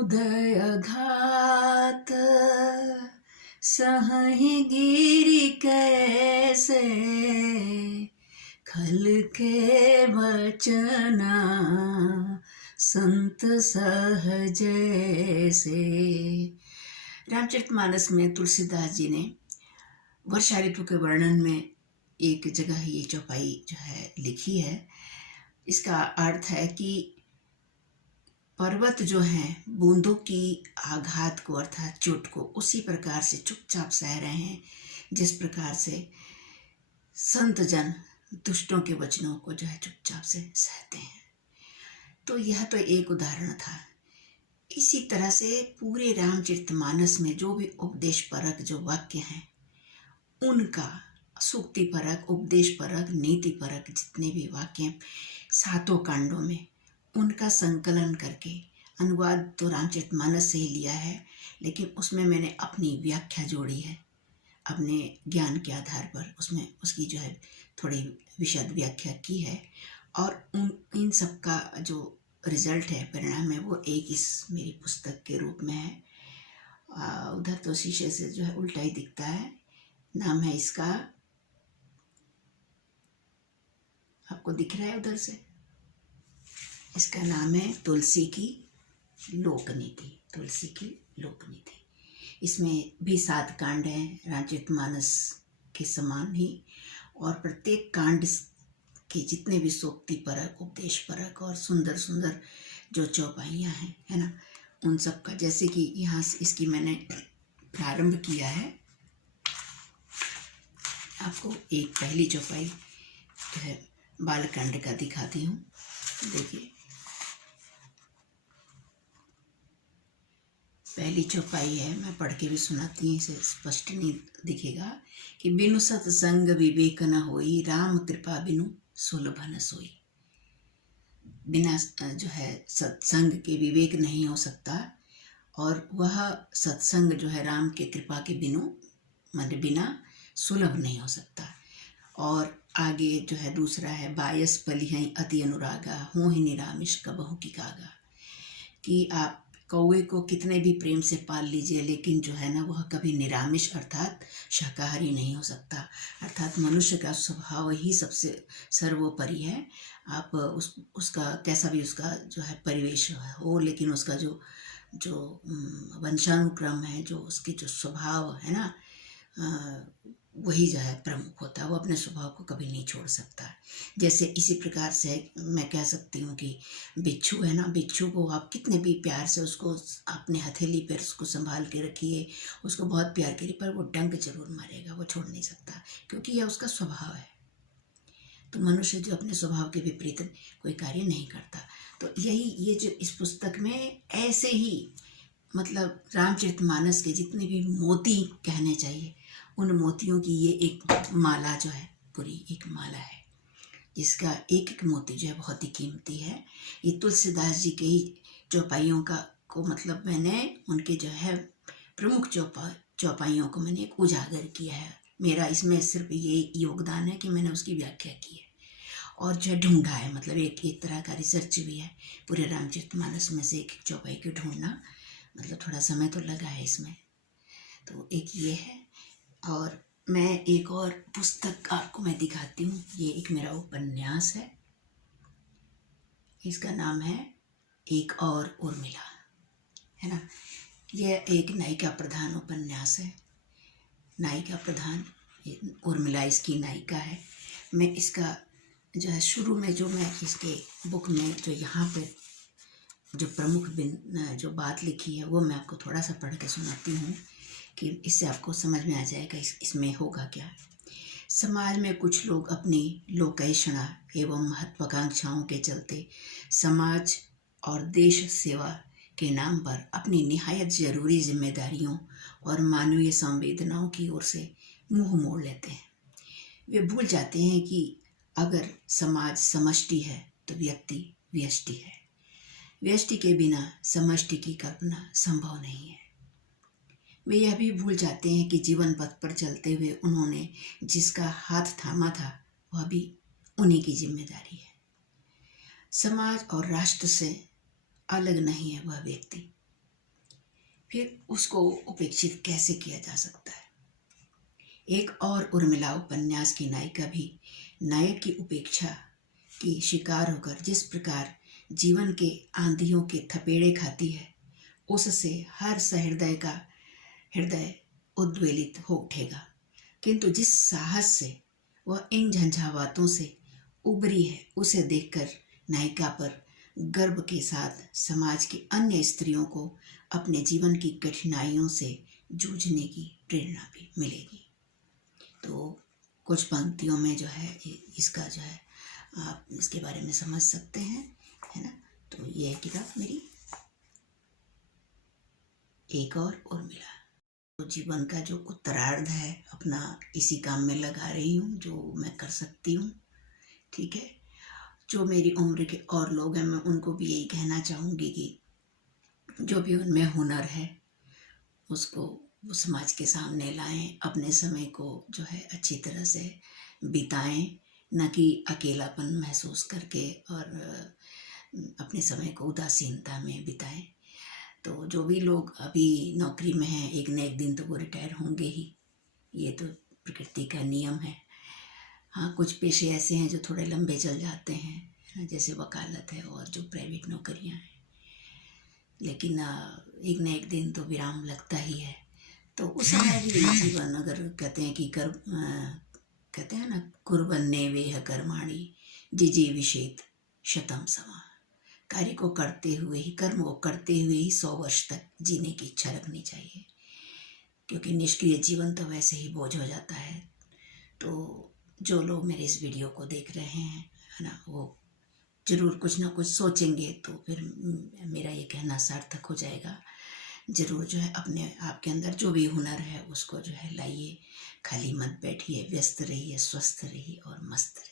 उदयघात सहहि गिरि कैसे, खल के बचना संत सहजै से। रामचरितमानस में तुलसीदास जी ने वर्षा ऋतु के वर्णन में एक जगह ये चौपाई जो है लिखी है। इसका अर्थ है कि पर्वत जो हैं बूंदों की आघात को अर्थात चोट को उसी प्रकार से चुपचाप सह रहे हैं जिस प्रकार से संत जन दुष्टों के वचनों को जो है चुपचाप से सहते हैं। तो यह तो एक उदाहरण था। इसी तरह से पूरे रामचरितमानस में जो भी उपदेश परक जो वाक्य हैं उनका सूक्ति परक, उपदेश परक, नीति परक जितने भी वाक्य हैं 7 कांडों में उनका संकलन करके, अनुवाद तो रामचरितमानस से ही लिया है लेकिन उसमें मैंने अपनी व्याख्या जोड़ी है अपने ज्ञान के आधार पर। उसमें उसकी जो है थोड़ी विशद व्याख्या की है और इन सब का जो रिजल्ट है, परिणाम है, वो एक इस मेरी पुस्तक के रूप में है। उधर तो शीशे से जो है उल्टा ही दिखता है। नाम है इसका, आपको दिख रहा है उधर से, इसका नाम है तुलसी की लोकनीति। तुलसी की लोकनीति। इसमें भी 7 कांड हैं रामचरितमानस के समान ही, और प्रत्येक कांड के जितने भी सूक्ति परक, उपदेश परक और सुंदर सुंदर जो चौपाइयाँ हैं, है ना, उन सब का, जैसे कि यहाँ इसकी मैंने प्रारंभ किया है। आपको एक पहली चौपाई जो है बालकांड का दिखाती हूँ। देखिए, पहली चौपाई है, मैं पढ़ के भी सुनाती हूँ, इसे स्पष्ट नहीं दिखेगा कि बिनु सत्संग विवेक न होई, राम कृपा बिनु सुलभ न सोई। बिना जो है सत्संग के विवेक नहीं हो सकता, और वह सत्संग जो है राम के कृपा के बिना सुलभ नहीं हो सकता। और आगे जो है दूसरा है, बायस पलिहै अति अनुरागा, होहि निरामिष कबहु की कागा। कि आप कौवे को कितने भी प्रेम से पाल लीजिए लेकिन जो है ना वह कभी निरामिष अर्थात शाकाहारी नहीं हो सकता। अर्थात मनुष्य का स्वभाव ही सबसे सर्वोपरि है। आप उसका कैसा भी उसका जो है परिवेश हो, लेकिन उसका जो वंशानुक्रम है, जो उसकी जो स्वभाव है ना, वही जो है प्रमुख होता है। वो अपने स्वभाव को कभी नहीं छोड़ सकता। जैसे इसी प्रकार से मैं कह सकती हूँ कि बिच्छू है ना, बिच्छू को आप कितने भी प्यार से उसको अपने हथेली पर उसको संभाल के रखिए, उसको बहुत प्यार करिए, पर वो डंक जरूर मारेगा, वो छोड़ नहीं सकता, क्योंकि यह उसका स्वभाव है। तो मनुष्य जो अपने स्वभाव के विपरीत कोई कार्य नहीं करता। तो यही ये जो इस पुस्तक में ऐसे ही मतलब रामचरितमानस के जितने भी मोती कहने चाहिए, उन मोतियों की ये एक माला जो है, पूरी एक माला है, जिसका एक एक मोती जो है बहुत ही कीमती है। ये तुलसीदास जी के ही चौपाइयों को मतलब मैंने उनके जो है प्रमुख चौपाइयों को मैंने एक उजागर किया है। मेरा इसमें सिर्फ ये योगदान है कि मैंने उसकी व्याख्या की है और जो ढूंढा है, मतलब एक तरह का रिसर्च भी है पूरे रामचरितमानस में से एक चौपाई को ढूंढना। मतलब थोड़ा समय तो लगा है इसमें। तो एक ये है, और मैं एक और पुस्तक आपको मैं दिखाती हूँ। ये एक मेरा उपन्यास है, इसका नाम है एक और उर्मिला, है ना। यह एक नायिका प्रधान उपन्यास है। नायिका प्रधान उर्मिला इसकी नायिका है। मैं इसका जो है शुरू में जो मैं इसके बुक में जो यहाँ पे जो प्रमुख जो बात लिखी है वो मैं आपको थोड़ा सा पढ़ के सुनाती हूँ कि इससे आपको समझ में आ जाएगा इसमें होगा क्या। समाज में कुछ लोग अपनी लोकैषणा एवं महत्वाकांक्षाओं के चलते समाज और देश सेवा के नाम पर अपनी निहायत जरूरी जिम्मेदारियों और मानवीय संवेदनाओं की ओर से मुंह मोड़ लेते हैं। वे भूल जाते हैं कि अगर समाज समष्टि है तो व्यक्ति व्यष्टि है। व्यष्टि के बिना समष्टि की कल्पना संभव नहीं है। वे यह भी भूल जाते हैं कि जीवन पथ पर चलते हुए उन्होंने जिसका हाथ थामा था वह भी उन्हीं की जिम्मेदारी है। समाज और राष्ट्र से अलग नहीं है वह व्यक्ति, फिर उसको उपेक्षित कैसे किया जा सकता है। एक और उर्मिला उपन्यास की नायिका भी नायक की उपेक्षा की शिकार होकर जिस प्रकार जीवन के आंधियों के थपेड़े खाती है, उससे हर सहृदय का हृदय उद्वेलित हो उठेगा। किंतु जिस साहस से वह इन झंझावातों से उबरी है, उसे देखकर नायिका पर गर्व के साथ समाज की अन्य स्त्रियों को अपने जीवन की कठिनाइयों से जूझने की प्रेरणा भी मिलेगी। तो कुछ पंक्तियों में जो है इसका जो है आप इसके बारे में समझ सकते हैं, है ना। तो ये है किताब मेरी एक और उर्मिला। तो जीवन का जो उत्तरार्ध है अपना इसी काम में लगा रही हूँ जो मैं कर सकती हूँ, ठीक है। जो मेरी उम्र के और लोग हैं, मैं उनको भी यही कहना चाहूँगी कि जो भी उनमें हुनर है उसको वो समाज के सामने लाएं, अपने समय को जो है अच्छी तरह से बिताएं, न कि अकेलापन महसूस करके और अपने समय को उदासीनता में बिताएं। तो जो भी लोग अभी नौकरी में हैं, एक न एक दिन तो वो रिटायर होंगे ही, ये तो प्रकृति का नियम है। हाँ, कुछ पेशे ऐसे हैं जो थोड़े लंबे चल जाते हैं, जैसे वकालत है और जो प्राइवेट नौकरियां हैं, लेकिन एक न एक दिन तो विराम लगता ही है। तो उस समय भी जीवन, अगर कहते हैं कि कहते हैं ना, कुर्बन्ने वेह कर्माणि जिजीविषेत शतम समा, कार्य को करते हुए ही, कर्म को करते हुए ही 100 वर्ष तक जीने की इच्छा रखनी चाहिए, क्योंकि निष्क्रिय जीवन तो वैसे ही बोझ हो जाता है। तो जो लोग मेरे इस वीडियो को देख रहे हैं, है ना, वो जरूर कुछ ना कुछ सोचेंगे, तो फिर मेरा ये कहना सार्थक हो जाएगा। जरूर जो है अपने आपके अंदर जो भी हुनर है उसको जो है लाइए, खाली मत बैठिए, व्यस्त रहिए, स्वस्थ रहिए और मस्त रहिए।